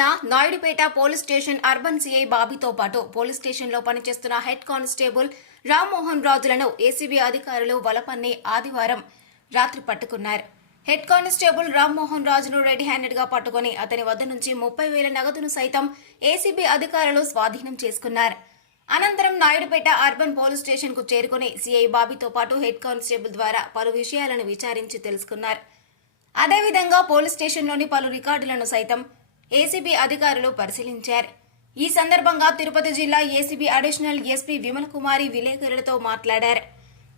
జిల్లా Naidupeta police station urban CI బాబీతో పాటు పోలీస్ స్టేషన్లో పనిచేస్తున్న హెడ్ కానిస్టేబుల్ రామ్మోహన్ రాజులను ఏసీబీ అధికారులు వలపన్ని ఆదివారం రాత్రి పట్టుకున్నారు. హెడ్ కానిస్టేబుల్ రామ్మోహన్ రాజును రెడ్ హ్యాండెడ్ గా పట్టుకుని అతని వద్ద నుంచి 30,000 నగదును సైతం ఏసీబీ అధికారులు స్వాధీనం చేసుకున్నారు. అనంతరం నాయుడుపేట అర్బన్ పోలీస్ స్టేషన్ కు చేరుకుని సిఐ బాబీతో పాటు హెడ్ కానిస్టేబుల్ ద్వారా పలు విషయాలను విచారించి తెలుసుకున్నారు. అదేవిధంగా పోలీస్ స్టేషన్లోని పలు రికార్డులను సైతం ఏసీబీ అధికారులు పరిశీలించారు. ఈ సందర్భంగా తిరుపతి జిల్లా ఏసీబీ అడిషనల్ ఎస్పీ విమల్ కుమారి విలేకరులతో మాట్లాడారు.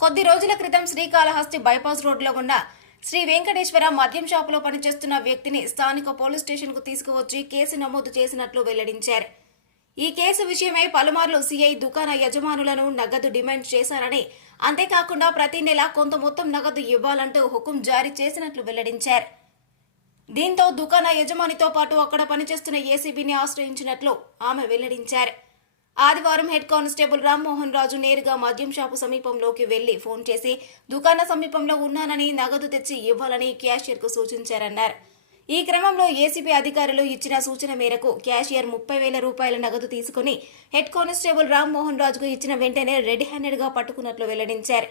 కొద్ది రోజుల క్రితం శ్రీకాళహస్తి బైపాస్ రోడ్లో ఉన్న శ్రీ వెంకటేశ్వర మద్యం షాపులో పనిచేస్తున్న వ్యక్తిని స్థానిక పోలీస్ స్టేషన్ కు తీసుకువచ్చి కేసు నమోదు చేసినట్లు వెల్లడించారు. ఈ కేసు విషయమై పలుమార్లు సీఐ దుకాణ యజమానులను నగదు డిమాండ్ చేశారని, అంతేకాకుండా ప్రతి నెల కొంత మొత్తం నగదు ఇవ్వాలంటూ హుకుం జారీ చేసినట్లు వెల్లడించారు. దీంతో దుకాణ యజమానితో పాటు అక్కడ పనిచేస్తున్న ఏసీబీని ఆశ్రయించినట్లు ఆమె వెల్లడించారు. ఆదివారం హెడ్ కానిస్టేబుల్ రామ్మోహన్ రాజు నేరుగా మద్యం షాపు సమీపంలోకి వెళ్లి ఫోన్ చేసి దుకాణ సమీపంలో ఉన్నానని, నగదు తెచ్చి ఇవ్వాలని క్యాషియర్కు సూచించారన్నారు. ఈ క్రమంలో ఏసీబీ అధికారులు ఇచ్చిన సూచన మేరకు క్యాషియర్ 30,000 రూపాయల నగదు తీసుకుని హెడ్ కానిస్టేబుల్ రామ్మోహన్ రాజుకు ఇచ్చిన వెంటనే రెడ్ హ్యాండెడ్ గా పట్టుకున్నట్లు వెల్లడించారు.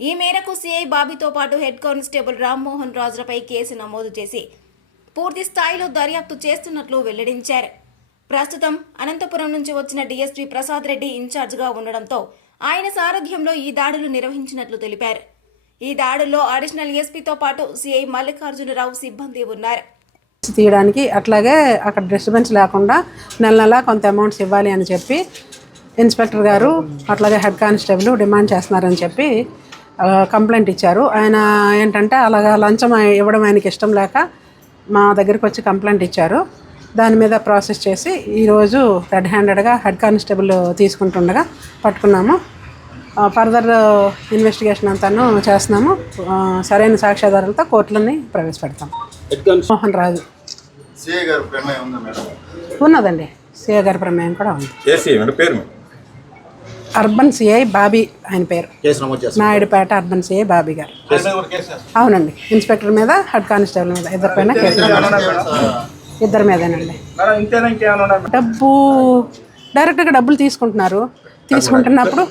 ఈ మేరకు సిఐ బాబీతో పాటు హెడ్ కానిస్టేబుల్ రామ్మోహన్ రాజులపై కేసు నమోదు చేసి పూర్తి స్థాయిలో దర్యాప్తు చేస్తున్నట్లు వెల్లడించారు. ప్రస్తుతం అనంతపురం నుంచి వచ్చిన డీఎస్పీ ప్రసాద్ రెడ్డి ఇన్ఛార్జిగా ఉండడంతో ఆయన సారథ్యంలో ఈ దాడులు నిర్వహించినట్లు తెలిపారు. ఈ దాడుల్లో అడిషనల్ ఎస్పీతో పాటు సిఐ మల్లికార్జునరావు సిబ్బంది ఉన్నారు. తీయడానికి అట్లాగే అక్కడ డిస్టర్బెన్స్ లేకుండా నెల నెల కొంత అమౌంట్స్ ఇవ్వాలి అని చెప్పి ఇన్స్పెక్టర్ గారు అట్లాగే హెడ్ కానిస్టేబుల్ డిమాండ్ చేస్తున్నారని చెప్పి కంప్లైంట్ ఇచ్చారు. ఆయన ఏంటంటే అలాగా లంచం ఇవ్వడం ఆయనకి ఇష్టం లేక మా దగ్గరికి వచ్చి కంప్లైంట్ ఇచ్చారు. దాని మీద ప్రాసెస్ చేసి ఈరోజు రెడ్ హ్యాండెడ్గా హెడ్ కానిస్టేబుల్ తీసుకుంటుండగా పట్టుకున్నాము. ఫర్దర్ ఇన్వెస్టిగేషన్ అంతాను చేస్తున్నాము. సరైన సాక్ష్యాధారాలతో కోర్టులని ప్రవేశపెడతాం. మోహన్ రాజు ఉన్నదండి. సిఐ గారి ప్రమేయం కూడా ఉంది. అర్బన్ సిఐ బాబీ ఆయన పేరు. నాయుడుపేట అర్బన్ సిఐ బాబీ గారు. అవునండి. ఇన్స్పెక్టర్ మీద హెడ్ కానిస్టేబుల్ మీద ఇద్దరిపైన కేసు. ఇద్దరి మీదేనండి. డబ్బు డైరెక్ట్గా డబ్బులు తీసుకుంటున్నప్పుడు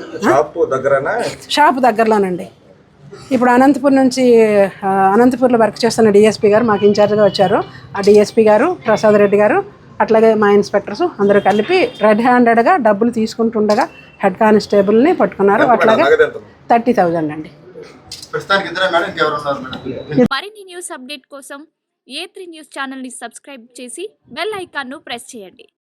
షాపు దగ్గరలోనండి. ఇప్పుడు అనంతపూర్లో వర్క్ చేస్తున్న డిఎస్పీ గారు మాకు ఇన్ఛార్జ్గా వచ్చారు. ఆ డిఎస్పీ గారు, ప్రసాద్ రెడ్డి గారు, అట్లాగే మా ఇన్స్పెక్టర్స్ అందరూ కలిపి రెడ్ హ్యాండెడ్గా డబ్బులు తీసుకుంటుండగా హెడ్ కానిస్టేబుల్ని పట్టుకున్నారు. అట్లాగే 30,000 అండి. మరిన్ని న్యూస్ అప్డేట్ కోసం A3 న్యూస్ ఛానల్ని సబ్స్క్రైబ్ చేసి బెల్ ఐకాన్ను ప్రెస్ చేయండి.